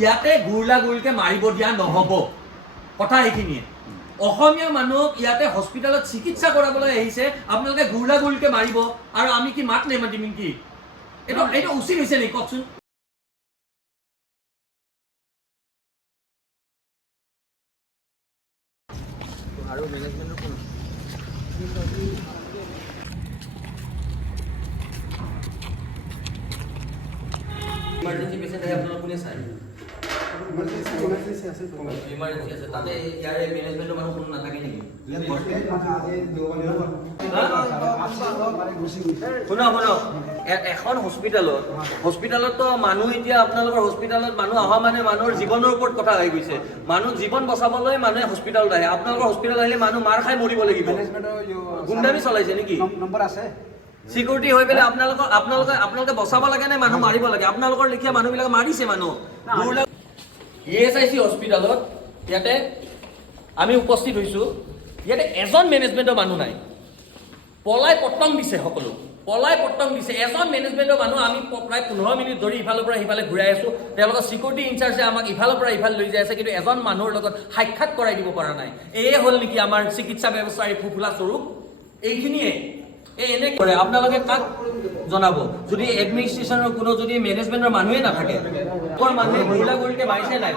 ইয়াতে গুৰলা গুৰিকে মাৰিব দিয়া নহ'ব কথা সেইখিনিয়ে অসমীয়া মানুহক ইয়াতে হস্পিটেলত চিকিৎসা কৰাবলৈ আহিছে আপোনালোকে গুৰলা গুৰিকে মাৰিব আৰু আমি কি মাত নেমাতিম কি এইটো উচিত হৈছে নেকি কওকচোন আৰু মেনেজমেণ্টৰ কোন ইমাৰ্জেঞ্চি পেচেণ্ট আহে আপোনালোক কোনে চাই ইমাৰ্জেঞ্চি আছে তাতে ইয়াৰে মেনেজমেণ্টৰ মানুহ কোনো নাথাকে নেকি শুনক এখন হস্পিটেলতো মানুহ এতিয়া আপোনালোকৰ হস্পিটেলত মানুহ অহা মানে মানুহৰ জীৱনৰ ওপৰত কথা হৈ গৈছে মানুহ জীৱন বচাবলৈ মানুহে হস্পিটেলত আহে আপোনালোকৰ হস্পিটেলত আহিলে মানুহ মাৰ খাই মৰিব লাগিব গুণ্ডামি চলাইছে নেকি নম্বৰ আছে সিকিউৰিটি হৈ পেলাই আপোনালোকে বচাব লাগে নে মানুহ মাৰিব লাগে আপোনালোকৰ লিখিয়া মানুহবিলাক মাৰিছে মানুহ ESIC হস্পিটেলত ইয়াতে আমি উপস্থিত হৈছোঁ ইয়াতে এজন মেনেজমেণ্টৰ মানুহ নাই পলাই পট্টং দিছে সকলো পলাই পট্টং দিছে এজন মেনেজমেণ্টৰ মানুহ আমি প্ৰায় 15 মিনিট ধৰি ইফালৰ পৰা সিফালে ঘূৰাই আছোঁ তেওঁলোকৰ চিকিউৰিটি ইনচাৰ্জে আমাক ইফালৰ পৰা ইফালে লৈ যাই আছে কিন্তু এজন মানুহৰ লগত সাক্ষাৎ কৰাই দিব পৰা নাই এয়ে হ'ল নেকি আমাৰ চিকিৎসা ব্যৱস্থাৰ ফুফুলা স্বৰূপ এইখিনিয়ে এনে কৰে আপোনালোকে কাক জনাব যদি এডমিনিষ্ট্ৰেশ্যনৰ কোনো যদি মেনেজমেণ্টৰ মানুহে নাথাকে কোন মানুহে গুৰলা গুৰিকে মাৰিছে নাই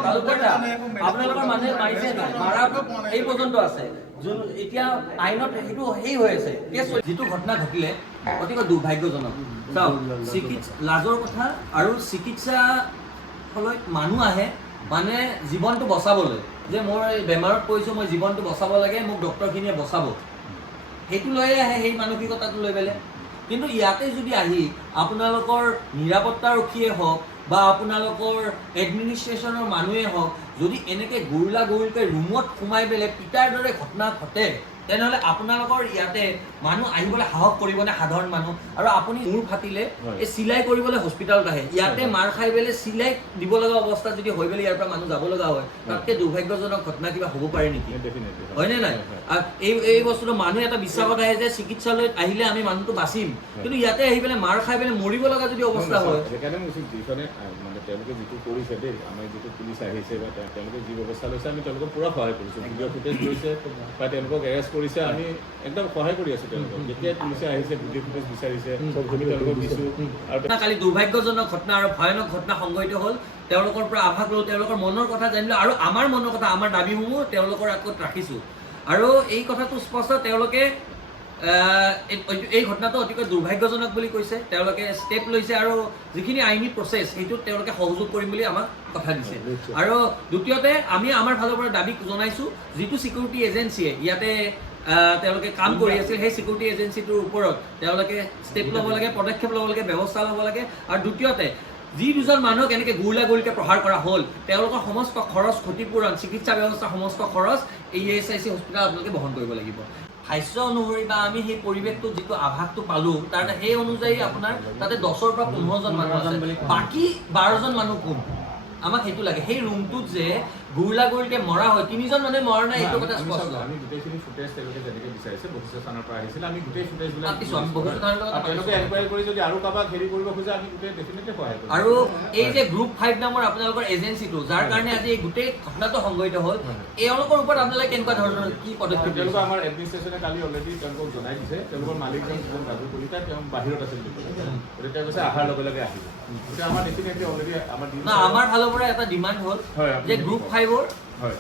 আপোনালোকৰ মানুহে মাৰিছে নাই মাৰা এই পৰ্যন্ত আছে এতিয়া আইনত সেইটো সেই হৈ আছে যিটো ঘটনা ঘটিলে অতিকৈ দুৰ্ভাগ্যজনক চাওক লাজৰ কথা আৰু চিকিৎসালয়ত মানুহ আহে মানে জীৱনটো বচাবলৈ যে মই বেমাৰত পৰিছোঁ মই জীৱনটো বচাব লাগে মোক ডক্টৰখিনিয়ে বচাব সেইটো লৈয়ে আহে সেই মানসিকতাটো লৈ পেলাই কিন্তু ইয়াতে যদি আহি আপোনালোকৰ নিৰাপত্তাৰক্ষীয়ে হওক বা আপোনালোকৰ এডমিনিষ্ট্ৰেশ্যনৰ মানুহে হওক যদি এনেকৈ গুৰলা গুৰিকে ৰুমত সোমাই পেলাই পিতাৰ দৰে ঘটনা ঘটে তেনেহ'লে আপোনালোকৰ ইয়াতে মানুহ আহিবলৈ সাহস কৰিবনে সাধাৰণ মানুহ আৰু আপুনি মূৰ ফাটিলে এই চিলাই কৰিবলৈ হস্পিটেলত আহে ইয়াতে মাৰ খাই পেলাই চিলাই দিব লগা অৱস্থা যদি হৈ পেলাই ইয়াৰ পৰা মানুহ যাব লগা হয় তাতকৈ দুৰ্ভাগ্যজনক ঘটনা কিবা হ'ব পাৰে নেকি হয়নে নাই এই বস্তুটো মানুহে এটা বিশ্বাসত আহে যে চিকিৎসালয়ত আহিলে আমি মানুহটো বাচিম কিন্তু ইয়াতে আহি পেলাই মাৰ খাই পেলাই মৰিব লগা যদি অৱস্থা হয় তেওঁলোকে যিটো কৰিছে দেই আমাৰ যিটো পুলিচ আহিছে বা তেওঁলোকে যি ব্যৱস্থা লৈছে আমি তেওঁলোকক পূৰা সহায় কৰিছোঁ ভিডিঅ' ফুটেজ লৈছে বা তেওঁলোকক এৰেষ্ট কৰিছে আমি একদম সহায় কৰি আছোঁ তেওঁলোকক যেতিয়া পুলিচে আহিছে ভিডিঅ' ফুটেজ বিচাৰিছে আমি তেওঁলোকক দিছোঁ আৰু কালি দুৰ্ভাগ্যজনক ঘটনা আৰু ভয়ানক ঘটনা সংঘটিত হ'ল তেওঁলোকৰ পৰা আভাস ল'লোঁ তেওঁলোকৰ মনৰ কথা জানিলোঁ আৰু আমাৰ মনৰ কথা আমাৰ দাবীসমূহ তেওঁলোকৰ আগত ৰাখিছোঁ আৰু এই কথাটো স্পষ্ট তেওঁলোকে এই ঘটনাটো অতিকৈ দুৰ্ভাগ্যজনক বুলি কৈছে তেওঁলোকে ষ্টেপ লৈছে আৰু যিখিনি আইনী প্ৰচেছ সেইটোত তেওঁলোকে সহযোগ কৰিম বুলি আমাক কথা দিছে আৰু দ্বিতীয়তে আমি আমাৰ ফালৰ পৰা দাবী জনাইছোঁ যিটো চিকিউৰিটি এজেঞ্চিয়ে ইয়াতে তেওঁলোকে কাম কৰি আছিল সেই চিকিউৰিটি এজেঞ্চিটোৰ ওপৰত তেওঁলোকে ষ্টেপ ল'ব লাগে পদক্ষেপ ল'ব লাগে ব্যৱস্থা ল'ব লাগে আৰু দ্বিতীয়তে যি দুজন মানুহক এনেকৈ গুৰলা গুৰিকে প্ৰহাৰ কৰা হ'ল তেওঁলোকৰ সমস্ত খৰচ ক্ষতিপূৰণ চিকিৎসা ব্যৱস্থাৰ সমস্ত খৰচ ESIC হস্পিটেল আপোনালোকে বহন কৰিব লাগিব হাস্য অনুসৰি বা আমি সেই পৰিৱেশটো যিটো আভাসটো পালোঁ তাৰ সেই অনুযায়ী আপোনাৰ তাতে 10ৰ পৰা 15জন মানুহ আছে বাকী 12জন মানুহ কোন আমাক সেইটো লাগে সেই ৰুমটোত যে গুৰলা গুৰিকে মৰা হয় 3জন মানুহে মৰা নাই এইটো কথা স্পষ্ট আমি গোটেইখিনি ফুটেজ তেওঁলোকে যেনেকৈ বিচাৰিছে বশিষ্ঠ থানাৰ পৰা আহিছিল আমি গোটেই ফুটেজবিলাক তেওঁলোকে এনকুৱাৰী কৰি যদি আৰু কাৰোবাক হেৰি কৰিব খোজে আমি গোটেই ডেফিনেটলি সহায় কৰিম আৰু এই যে গ্ৰুপ 5 নামৰ আপোনালোকৰ এজেঞ্চিটো যাৰ কাৰণে আজি এই গোটেই ঘটনাটো সংঘটিত হ'ল এওঁলোকৰ ওপৰত আপোনালোকে কেনেকুৱা ধৰণৰ কি পদক্ষেপ তেওঁলোকে আমাৰ এডমিনিষ্ট্ৰেশ্যনে কালি অলৰেডি তেওঁলোকক জনাই দিছে তেওঁলোকৰ মালিকজন যিজন ৰাজু কলিতা তেওঁ বাহিৰত আছিল গতিকে তেওঁ কৈছে অহাৰ লগে লগে আহিব গতিকে আমাৰ ডেফিনেটলি অলৰেডি আমাৰ ফালৰ পৰা এটা ডিমাণ্ড হ'ল যে গ্ৰুপ 5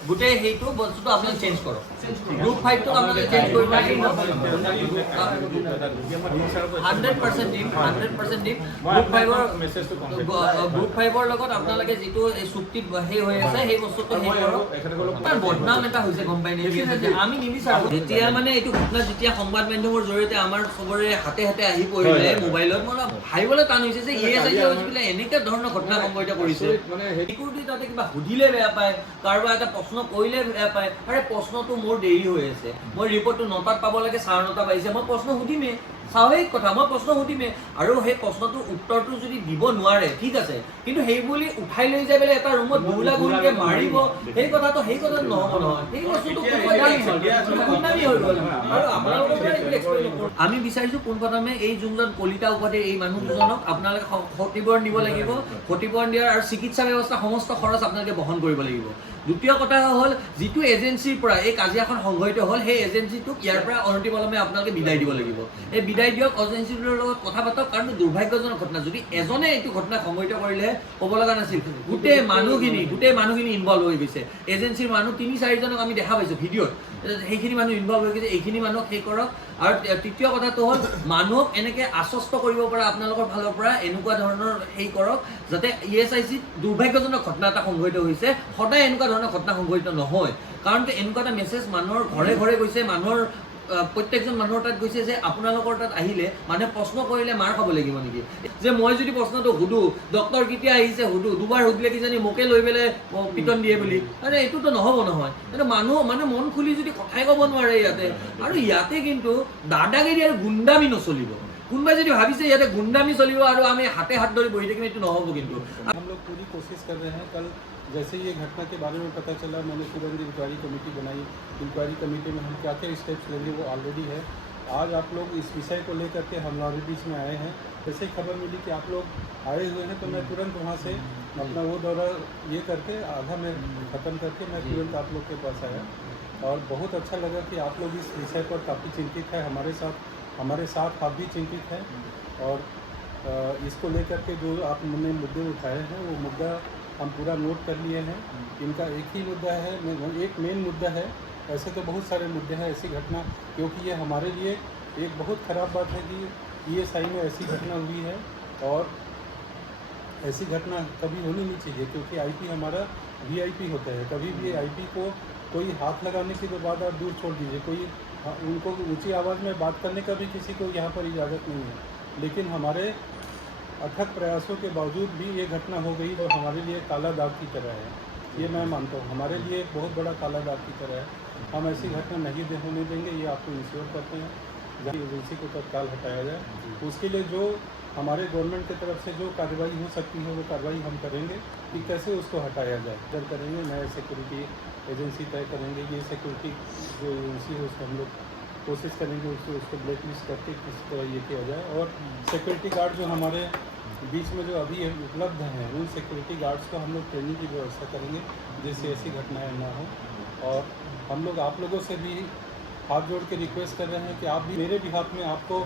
গোটেই সেইটো বস্তুটো আপোনালোকে চেঞ্জ কৰক গ্ৰুপ 5 টো আপোনালোকে চেঞ্জ কৰিব লাগিব 100% দিম গ্ৰুপ 5 ৰ লগত আপোনালোকে যিটো এই চুক্তিত সেই হৈ আছে সেই বস্তুটো সেই কৰক বদনাম এটা হৈছে গম পাই নে আমি নিবিচাৰোঁ যেতিয়া মানে এইটো ঘটনা যেতিয়া সংবাদ মাধ্যমৰ জৰিয়তে আমাৰ চবৰে হাতে হাতে আহি পৰিলে মোবাইলত মানে ভাবিবলৈ টান হৈছে যে ESIC হস্পিটেলে এনেকুৱা ধৰণৰ ঘটনা সংঘটিত কৰিছে মানে সিকিউৰিটি তাতে কিবা সুধিলে বেয়া পায় কাৰোবাৰ এটা প্ৰশ্ন কৰিলে বেয়া পায় আৰে প্ৰশ্নটো মোৰ দেৰি হৈ আছে মই ৰিপৰ্টটো 9টাত পাব লাগে 9:30 বাজিছে মই প্ৰশ্ন সুধিমেই স্বাভাৱিক কথা, মই প্ৰশ্ন সুধিমেই আৰু সেই প্ৰশ্নটোৰ উত্তৰটো যদি দিব নোৱাৰে ঠিক আছে, কিন্তু সেই বুলি উঠাই লৈ যাই পেলাই এটা ৰুমত গুলা গুলিকে মাৰিব, সেই কথাটো নহ'ব নহয়। সেই বস্তুটো গুণ্ডামি হৈ গ'ল। আৰু আপোনালোকৰ পৰা এইটো explain নকৰোঁ। আমি বিচাৰিছোঁ পোনপ্ৰথমে এই যোনজন কলিতা উপাধিৰ এই মানুহ দুজনক আপোনালোকে ক্ষতিপূৰণ দিব লাগিব, ক্ষতিপূৰণ দিয়াৰ আৰু চিকিৎসা ব্যৱস্থা সমস্ত খৰচ আপোনালোকে বহন কৰিব লাগিব। দ্বিতীয় কথা হ'ল যিটো এজেঞ্চিৰ পৰা এই কাজিয়াখন সংঘটিত হ'ল সেই এজেঞ্চিটোক ইয়াৰ পৰা অনতিপলমে আপোনালোকে বিদায় দিব লাগিব। এই বিদায় দিয়ক, এজেঞ্চিটোৰ লগত কথা পাতক, কাৰণ দুৰ্ভাগ্যজনক ঘটনা। যদি এজনে এইটো ঘটনা সংঘটিত কৰিলে ক'ব লগা নাছিল, গোটেই মানুহখিনি ইনভলভ হৈ গৈছে। এজেঞ্চিৰ মানুহ 3-4জনক আমি দেখা পাইছোঁ ভিডিঅ'ত, সেইখিনি মানুহ ইনভলভ হৈ গৈছে। এইখিনি মানুহক সেই কৰক। আৰু তৃতীয় কথাটো হ'ল মানুহক এনেকৈ আশ্বস্ত কৰিব পৰা আপোনালোকৰ ফালৰ পৰা এনেকুৱা ধৰণৰ সেই কৰক যাতে ESICত দুৰ্ভাগ্যজনক ঘটনা এটা সংঘটিত হৈছে, সদায় এনেকুৱা ধৰণৰ ঘটনা সংঘটিত নহয়। কাৰণ এনেকুৱা এটা মেছেজ মানুহৰ ঘৰে ঘৰে গৈছে, মানুহৰ প্ৰত্যেকজন মানুহৰ তাত গৈছে যে আপোনালোকৰ তাত আহিলে মানুহে প্ৰশ্ন কৰিলে মাৰ খাব লাগিব নেকি? যে মই যদি প্ৰশ্নটো সুধো ডক্টৰ কেতিয়া আহিছে সুধো, দুবাৰ সুধিলে কিজানি মোকে লৈ পেলাই পিটন দিয়ে বুলি, মানে এইটোতো নহ'ব নহয়। কিন্তু মানুহ মানে মন খুলি যদি কথাই ক'ব নোৱাৰে ইয়াতে, আৰু ইয়াতে কিন্তু দাদাগিৰি আৰু গুণ্ডামি নচলিব। কোনোবাই যদি ভাবিছে ইয়াতে গুণ্ডামি চলিব আৰু আমি হাতে হাত ধৰি বহি থাকিম, এইটো নহ'ব কিন্তু। हम लोग पूरी कोशिश कर रहे हैं। कल जैसे ये घटना के बारे में पता चला, मैंने तुरंत इंक्वायरी कमेटी बनाई। इंक्वायरी कमेटी में हम क्या क्या स्टेप्स लेंगे वो ऑलरेडी है। आज आप लोग इस विषय को लेकर के हमारे बीच में आए हैं। जैसे ही खबर मिली कि आप लोग आए हुए हैं तो मैं तुरंत वहाँ से अपना वो दौरा ये करके आधा में ख़त्म करके मैं तुरंत आप लोग के पास आया। और बहुत अच्छा लगा कि आप लोग इस विषय पर काफ़ी चिंतित है, हमारे साथ आप भी चिंतित हैं। और इसको लेकर के जो आपने मुद्दे उठाए हैं वो मुद्दा हम पूरा नोट कर लिए हैं। इनका एक ही मुद्दा है, एक मेन मुद्दा है। ऐसे तो बहुत सारे मुद्दे हैं ऐसी घटना, क्योंकि ये हमारे लिए एक बहुत ख़राब बात है कि ESI में ऐसी घटना हुई है। और ऐसी घटना कभी होनी नहीं चाहिए, क्योंकि IP हमारा VIP होता है। कभी भी IP को कोई हाथ लगाने के बाद आप दूर छोड़ दीजिए, कोई उनको ऊंची आवाज़ में बात करने का भी किसी को यहाँ पर इजाज़त नहीं है। लेकिन हमारे अथक प्रयासों के बावजूद भी ये घटना हो गई जो हमारे लिए काला दाग की तरह है। ये मैं मानता हूँ हमारे लिए बहुत बड़ा काला दाग की तरह है। हम ऐसी घटना नहीं होने देंगे, ये आपको इंश्योर करते हैं। जहाँ एजेंसी को तत्काल हटाया जाए, उसके लिए जो हमारे गवर्नमेंट की तरफ से जो कार्रवाई हो सकती है वो कार्रवाई हम करेंगे कि कैसे उसको हटाया जाए। डर करेंगे, नए सिक्योरिटी एजेंसी तय करेंगे। ये सिक्योरिटी जो एजेंसी है उसको हम लोग कोशिश करेंगे उसको ब्लैक लिस्ट करके किस तरह ये किया जाए। और सिक्योरिटी गार्ड जो हमारे बीच में जो अभी उपलब्ध हैं उन सिक्योरिटी गार्ड्स को हम लोग ट्रेनिंग की व्यवस्था करेंगे जिससे ऐसी घटनाएं ना हो। और हम लोग आप लोगों से भी हाथ जोड़ के रिक्वेस्ट कर रहे हैं कि आप भी मेरे बिहाफ में आपको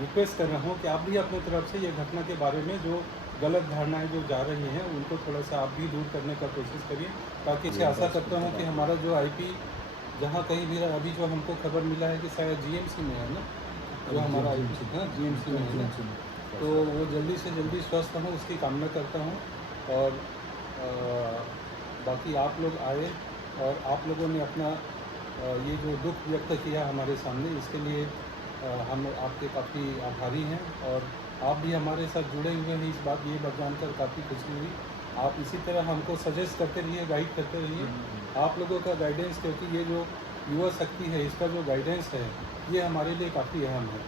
रिक्वेस्ट कर रहा हूँ कि आप भी अपनी तरफ से ये घटना के बारे में जो गलत धारणाएं जो जा रही हैं उनको थोड़ा सा आप भी दूर करने का कोशिश करिए, ताकि इसे आशा करता हूँ कि हमारा जो IP जहाँ कहीं भी अभी जो हमको खबर मिला है कि शायद GMC में है ना, जो हमारा IP है GMC में है ना, तो वो जल्दी से जल्दी स्वस्थ हो उसकी कामना करता हूँ। और बाकी आप लोग आए और आप लोगों ने अपना ये जो दुख व्यक्त किया हमारे सामने, इसके लिए हम आपके काफ़ी आभारी हैं। और आप भी हमारे साथ जुड़े हुए हैं, ये बात जानकर काफ़ी खुशी हुई। आप इसी तरह हमको सजेस्ट करते रहिए, गाइड करते रहिए। आप लोगों का गाइडेंस, क्योंकि ये जो युवा शक्ति है इसका जो गाइडेंस है ये हमारे लिए काफ़ी अहम है।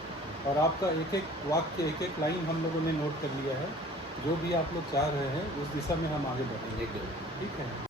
और आपका एक एक वाक्य एक एक लाइन हम लोगों ने नोट कर लिया है। जो भी आप लोग चाह रहे हैं उस दिशा में हम आगे बढ़ेंगे। ठीक है।